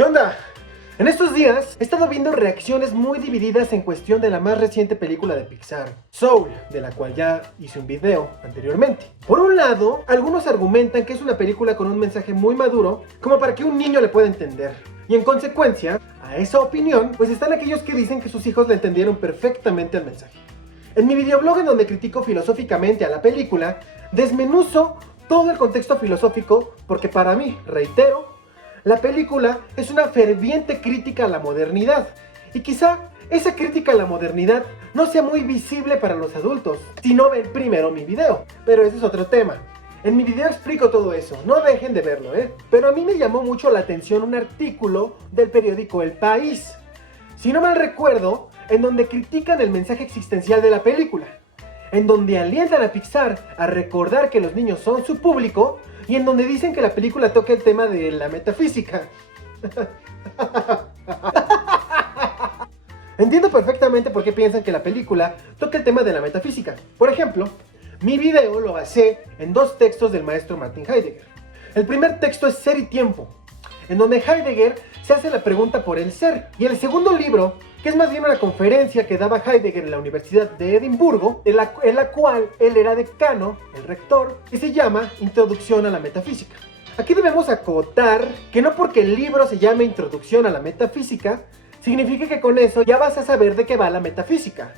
¿Qué onda? En estos días he estado viendo reacciones muy divididas en cuestión de la más reciente película de Pixar, Soul, de la cual ya hice un video anteriormente. Por un lado, algunos argumentan que es una película con un mensaje muy maduro, como para que un niño le pueda entender. Y en consecuencia, a esa opinión, pues están aquellos que dicen que sus hijos le entendieron perfectamente el mensaje. En mi videoblog en donde critico filosóficamente a la película, desmenuzo todo el contexto filosófico porque para mí, reitero, la película es una ferviente crítica a la modernidad, y quizá esa crítica a la modernidad no sea muy visible para los adultos, si no ven primero mi video, pero ese es otro tema. En mi video explico todo eso, no dejen de verlo, Pero a mí me llamó mucho la atención un artículo del periódico El País, si no mal recuerdo, en donde critican el mensaje existencial de la película, en donde alientan a Pixar a recordar que los niños son su público, y en donde dicen que la película toca el tema de la metafísica. Entiendo perfectamente por qué piensan que la película toca el tema de la metafísica. Por ejemplo, mi video lo basé en dos textos del maestro Martin Heidegger. El primer texto es Ser y Tiempo, en donde Heidegger se hace la pregunta por el ser. Y el segundo libro, que es más bien una conferencia que daba Heidegger en la Universidad de Edimburgo, en la cual él era decano, el rector, y se llama Introducción a la Metafísica. Aquí debemos acotar que no porque el libro se llame Introducción a la Metafísica, significa que con eso ya vas a saber de qué va la metafísica.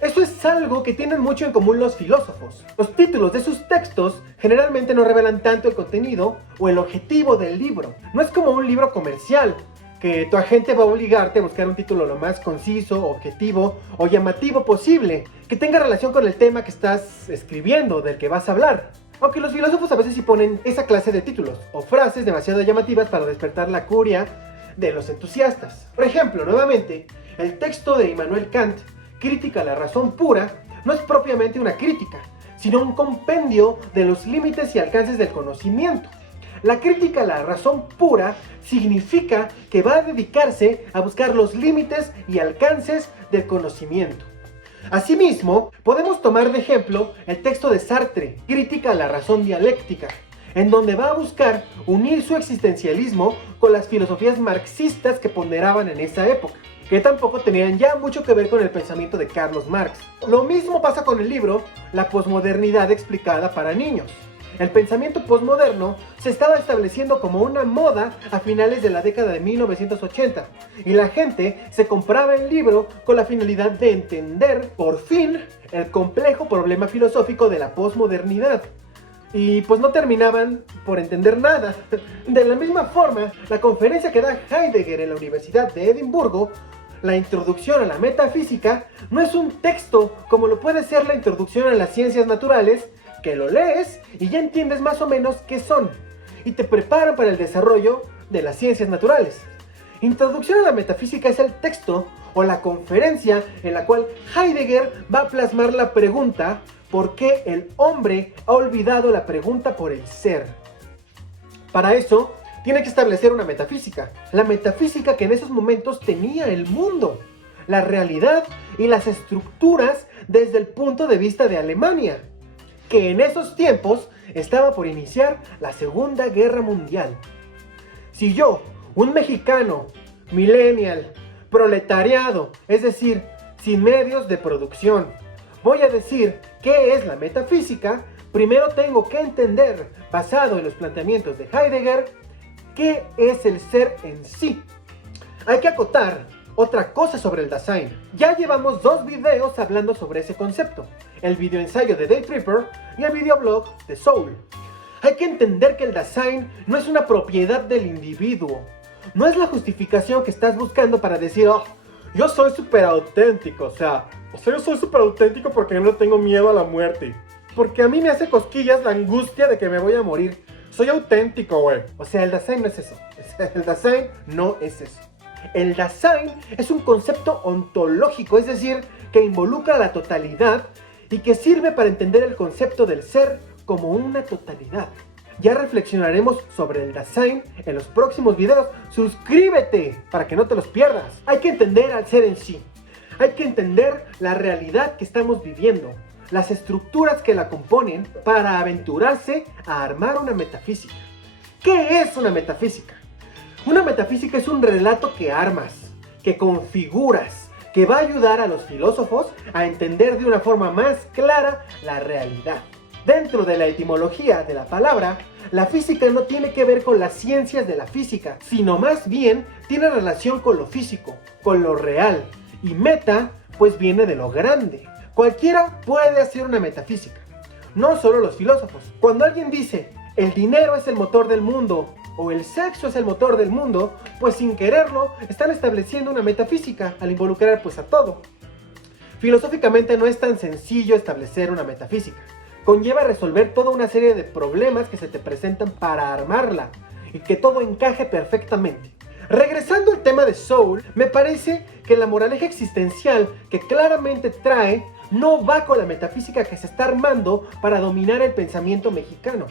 Eso es algo que tienen mucho en común los filósofos. Los títulos de sus textos generalmente no revelan tanto el contenido o el objetivo del libro. No es como un libro comercial, que tu agente va a obligarte a buscar un título lo más conciso, objetivo o llamativo posible, que tenga relación con el tema que estás escribiendo, del que vas a hablar. Aunque los filósofos a veces sí ponen esa clase de títulos o frases demasiado llamativas para despertar la curia de los entusiastas. Por ejemplo, nuevamente, el texto de Immanuel Kant, Crítica a la razón pura, no es propiamente una crítica, sino un compendio de los límites y alcances del conocimiento. La crítica a la razón pura significa que va a dedicarse a buscar los límites y alcances del conocimiento. Asimismo, podemos tomar de ejemplo el texto de Sartre, Crítica a la razón dialéctica, en donde va a buscar unir su existencialismo con las filosofías marxistas que ponderaban en esa época, que tampoco tenían ya mucho que ver con el pensamiento de Carlos Marx. Lo mismo pasa con el libro La posmodernidad explicada para niños. El pensamiento posmoderno se estaba estableciendo como una moda a finales de la década de 1980, y la gente se compraba el libro con la finalidad de entender, por fin, el complejo problema filosófico de la posmodernidad. Y pues no terminaban por entender nada. De la misma forma, la conferencia que da Heidegger en la Universidad de Edimburgo, la introducción a la metafísica, no es un texto como lo puede ser la introducción a las ciencias naturales, que lo lees y ya entiendes más o menos qué son, y te preparan para el desarrollo de las ciencias naturales. Introducción a la metafísica es el texto o la conferencia en la cual Heidegger va a plasmar la pregunta ¿por qué el hombre ha olvidado la pregunta por el ser? Para eso, tiene que establecer una metafísica. La metafísica que en esos momentos tenía el mundo, la realidad y las estructuras desde el punto de vista de Alemania, que en esos tiempos estaba por iniciar la Segunda Guerra Mundial. Si yo, un mexicano, millennial, proletariado, es decir, sin medios de producción, voy a decir qué es la metafísica, primero tengo que entender, basado en los planteamientos de Heidegger, qué es el ser en sí. Hay que acotar otra cosa sobre el Dasein. Ya llevamos 2 videos hablando sobre ese concepto, el videoensayo de Day Tripper y el videoblog de Soul. Hay que entender que el Dasein no es una propiedad del individuo, no es la justificación que estás buscando para decir, oh, yo soy súper auténtico, o sea, yo soy súper auténtico porque no le tengo miedo a la muerte, porque a mí me hace cosquillas la angustia de que me voy a morir. Soy auténtico, güey. O sea, el Dasein no es eso. El Dasein no es eso. El Dasein es un concepto ontológico, es decir, que involucra la totalidad y que sirve para entender el concepto del ser como una totalidad. Ya reflexionaremos sobre el Dasein en los próximos videos. Suscríbete para que no te los pierdas. Hay que entender al ser en sí. Hay que entender la realidad que estamos viviendo, las estructuras que la componen, para aventurarse a armar una metafísica. ¿Qué es una metafísica? Una metafísica es un relato que armas, que configuras, que va a ayudar a los filósofos a entender de una forma más clara la realidad. Dentro de la etimología de la palabra, la física no tiene que ver con las ciencias de la física, sino más bien tiene relación con lo físico, con lo real. Y meta, pues viene de lo grande. Cualquiera puede hacer una metafísica, no solo los filósofos. Cuando alguien dice, el dinero es el motor del mundo, o el sexo es el motor del mundo, pues sin quererlo, están estableciendo una metafísica al involucrar pues a todo. Filosóficamente no es tan sencillo establecer una metafísica. Conlleva resolver toda una serie de problemas que se te presentan para armarla y que todo encaje perfectamente. Regresando al tema de Soul, me parece que la moraleja existencial que claramente trae no va con la metafísica que se está armando para dominar el pensamiento mexicano.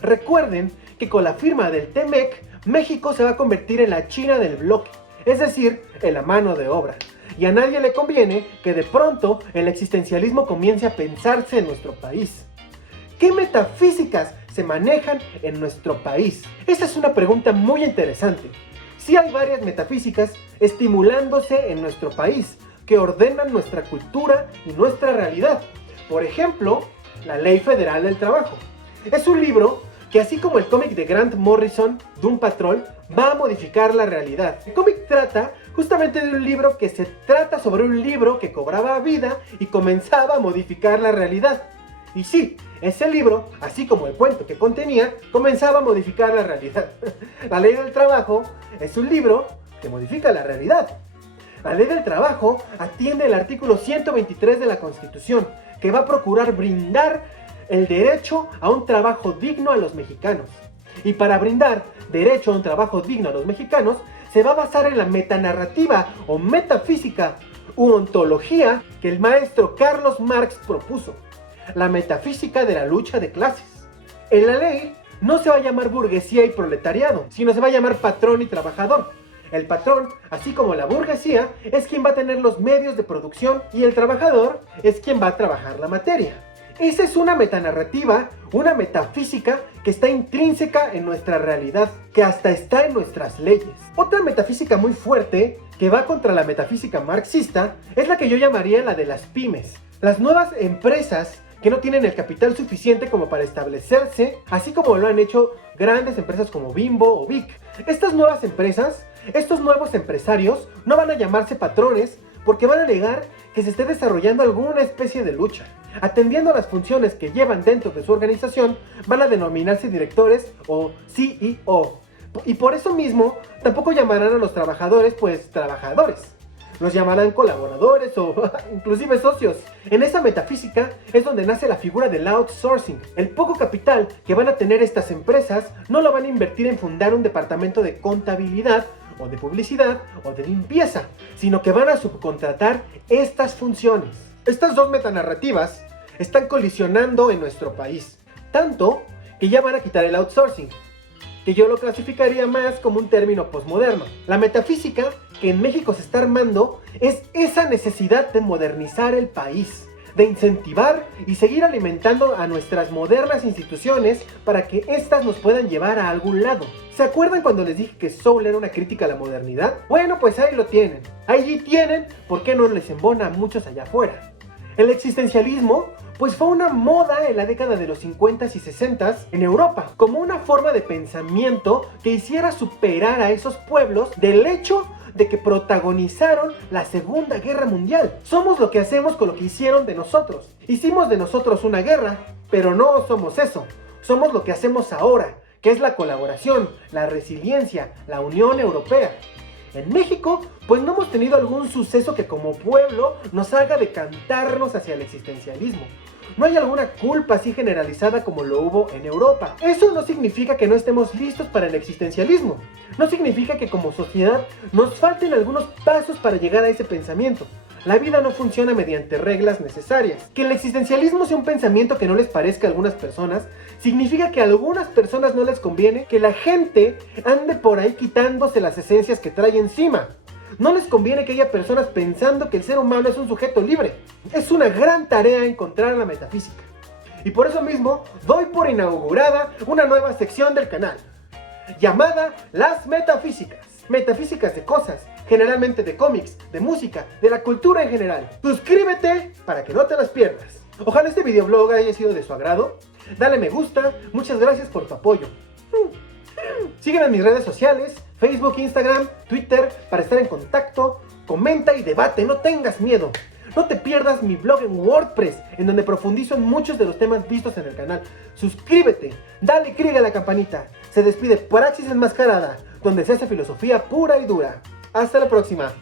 Recuerden que con la firma del TEMEC, México se va a convertir en la China del bloque, es decir, en la mano de obra. Y a nadie le conviene que de pronto el existencialismo comience a pensarse en nuestro país. ¿Qué metafísicas se manejan en nuestro país? Esa es una pregunta muy interesante. Sí hay varias metafísicas estimulándose en nuestro país que ordenan nuestra cultura y nuestra realidad. Por ejemplo, la Ley Federal del Trabajo. Es un libro que, así como el cómic de Grant Morrison, Doom Patrol, va a modificar la realidad. El cómic trata justamente de un libro que se trata sobre un libro que cobraba vida y comenzaba a modificar la realidad. Y sí, ese libro, así como el cuento que contenía, comenzaba a modificar la realidad. La Ley del Trabajo es un libro que modifica la realidad. La Ley del Trabajo atiende el artículo 123 de la Constitución, que va a procurar brindar el derecho a un trabajo digno a los mexicanos. Y para brindar derecho a un trabajo digno a los mexicanos, se va a basar en la metanarrativa o metafísica u ontología que el maestro Carlos Marx propuso. La metafísica de la lucha de clases. En la ley no se va a llamar burguesía y proletariado, sino se va a llamar patrón y trabajador. El patrón, así como la burguesía, es quien va a tener los medios de producción y el trabajador es quien va a trabajar la materia. Esa es una metanarrativa, una metafísica que está intrínseca en nuestra realidad, que hasta está en nuestras leyes. Otra metafísica muy fuerte, que va contra la metafísica marxista, es la que yo llamaría la de las pymes. Las nuevas empresas que no tienen el capital suficiente como para establecerse, así como lo han hecho grandes empresas como Bimbo o Vic. Estas nuevas empresas, estos nuevos empresarios, no van a llamarse patrones porque van a negar que se esté desarrollando alguna especie de lucha. Atendiendo a las funciones que llevan dentro de su organización, van a denominarse directores o CEO. Y por eso mismo, tampoco llamarán a los trabajadores, pues, trabajadores. Los llamarán colaboradores o inclusive socios. En esa metafísica es donde nace la figura del outsourcing. El poco capital que van a tener estas empresas no lo van a invertir en fundar un departamento de contabilidad o de publicidad o de limpieza, sino que van a subcontratar estas funciones. Estas dos metanarrativas están colisionando en nuestro país, tanto que ya van a quitar el outsourcing, que yo lo clasificaría más como un término posmoderno. La metafísica que en México se está armando es esa necesidad de modernizar el país, de incentivar y seguir alimentando a nuestras modernas instituciones para que éstas nos puedan llevar a algún lado. ¿Se acuerdan cuando les dije que Soul era una crítica a la modernidad? Bueno, pues ahí lo tienen. Allí tienen por qué no les embona a muchos allá afuera. El existencialismo pues fue una moda en la década de los 50s y 60s en Europa, como una forma de pensamiento que hiciera superar a esos pueblos del hecho de que protagonizaron la Segunda Guerra Mundial. Somos lo que hacemos con lo que hicieron de nosotros. Hicimos de nosotros una guerra, pero no somos eso. Somos lo que hacemos ahora, que es la colaboración, la resiliencia, la Unión Europea. En México, pues no hemos tenido algún suceso que como pueblo nos haga decantarnos hacia el existencialismo. No hay alguna culpa así generalizada como lo hubo en Europa. Eso no significa que no estemos listos para el existencialismo. No significa que como sociedad nos falten algunos pasos para llegar a ese pensamiento. La vida no funciona mediante reglas necesarias. Que el existencialismo sea un pensamiento que no les parezca a algunas personas, significa que a algunas personas no les conviene que la gente ande por ahí quitándose las esencias que trae encima. No les conviene que haya personas pensando que el ser humano es un sujeto libre. Es una gran tarea encontrar la metafísica. Y por eso mismo doy por inaugurada una nueva sección del canal. llamada Las Metafísicas. Metafísicas de cosas, generalmente de cómics, de música, de la cultura en general. Suscríbete para que no te las pierdas. Ojalá este videoblog haya sido de su agrado. Dale me gusta, muchas gracias por tu apoyo. Sígueme en mis redes sociales, Facebook, Instagram, Twitter, para estar en contacto. Comenta y debate, no tengas miedo. No te pierdas mi blog en WordPress, en donde profundizo en muchos de los temas vistos en el canal. Suscríbete, dale click a la campanita. Se despide Praxis Enmascarada, donde se hace filosofía pura y dura. Hasta la próxima.